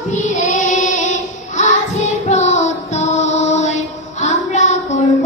গভীরে আছে প্রত্যয়। আমরা করব